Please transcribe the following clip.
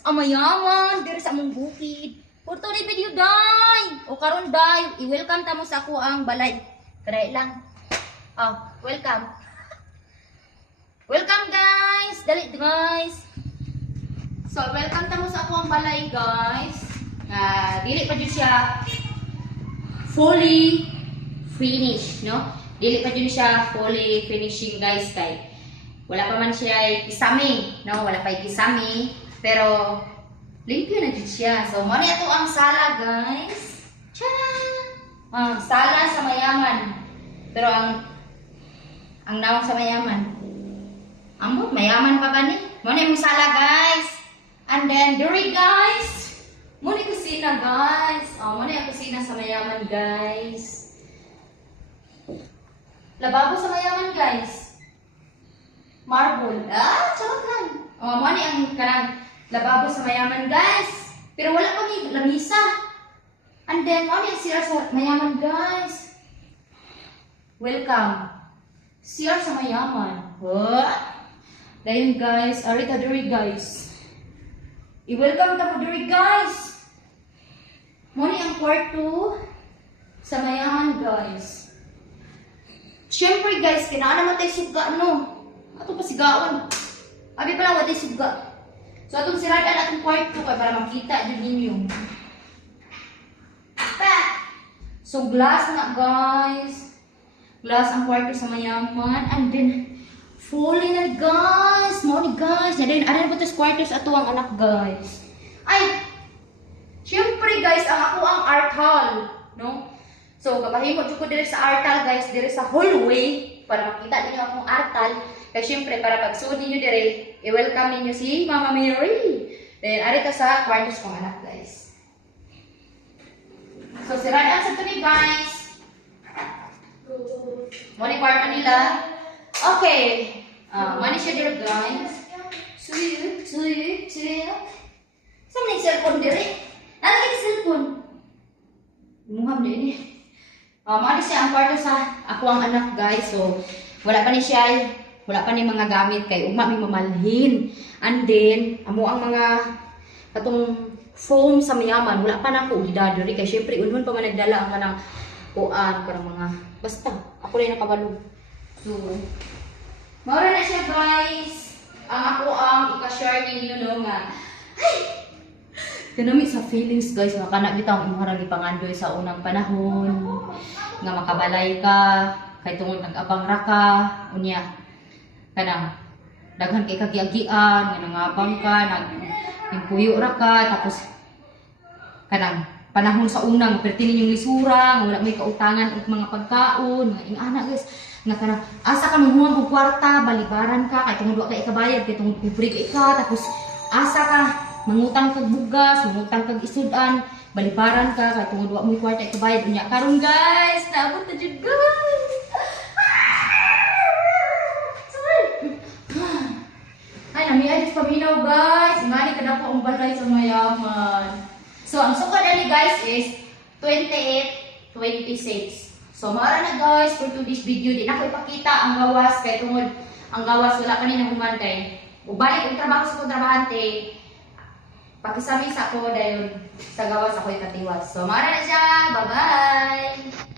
Amayaman, diri sa among bukid. Purto ni video day. O karon day, i-welcome ta mo sa ako ang balay. Kadai lang. Welcome. Welcome guys. Dali guys. So, welcome ta mo sa ako ang balay guys. Dili pa jud siya fully finished, no? Dili pa jud siya fully finishing guys kay wala pa man siya kisame, no? Wala pa kisame, pero limpyo na jud siya. So, mo ni ato ang sala guys. Charan! Sala sa mayaman. Pero ang nawang sa mayaman. Amo, mayaman pa ba ni? Mo ni ang sala guys. And then diri guys. Mo ni kusina guys. Mo ni ang kusina sa mayaman guys. Lababo sa mayaman guys. Marble. Charot lang. Mo ni ang kanang lababo sa mayaman guys. Pero wala pa ni lamisa. And then mo ni ang CR sa mayaman guys. Welcome. CR sa mayaman. What? Dayon guys, arita diri guys. I-welcome ta po diri guys. Mo ni ang kwarto sa mayaman guys. Siyempre guys, kinahanglan mo tayo suga no. Ato pa sigaon. Abi pa lang wa tayo suga. So atong siradan atong kwarto kay para makita jud ninyo. So glass na guys. Glass ang kwarto sa mayaman and then fully na guys. Mo ni guys. Na din ana ba tos kwarto sa ato ang anak guys. Ay. Syempre guys, ang ako ang art hall, no? So kapahimo jud ko diri sa art hall guys, diri sa hallway para makita ninyo akong art hall. Kaya syempre para pag sud ninyo diri, i-welcome ninyo si Mama Mary. Then ari ta sa kwarto sa anak guys. So siraan sa tuni guys. Mo ni kwarto nila. Okay. Mani siya dito guys. Sweet. Saan na yung cellphone dito eh? Nalagay yung cellphone. Mukhang din eh. Mani siya ang kwarto sa ako ang anak guys. So, wala pa ni mga gamit kay ugma may mamalhin. And then, amo ang mga katong foam sa mayaman. Wala pa na ako idadori kay syempre unhon pa man nagdala ang kanang kuan karang mga basta ako lang nakabalo. So, mara na siya guys. Ang ako ang ika-share ninyo no nga. Ay! Kanami sa feelings guys, nga kana bitaw imong harang ipangandoy sa unang panahon. Nga makabalay ka, kay tungod nag-abang ra ka, unya. Kanang daghan kay kagiagian, nga nangabang ka, nagimpuyo ra ka, tapos kanang panahon sa unang perti ninyong lisura, wala may kautangan og mga pagkaon, mga ingana guys. Nga kanang asa ka manghuwang og kwarta, balibaran ka kay tungod wa kay ikabayad, kay tungod pibre ka, tapos asa ka mangutang kag bugas, mangutang kag isudan, balibaran ka kay tungod wa mo kwarta ikabayad unya. Karon guys, naabot na jud guys. Ay namiya jud paminaw guys, ngani kada ko ang balay sa mayaman. So ang sukad ani guys is 28, 26. So, mara na guys, for today's video, di na ko ipakita ang gawas, kay tungod ang gawas, wala pa nila humantay. Ubalik ang trabaho sa kontrabahante, pakisami sa ako, dahil sa gawas ako ipatiwas. So, mara na siya, bye-bye!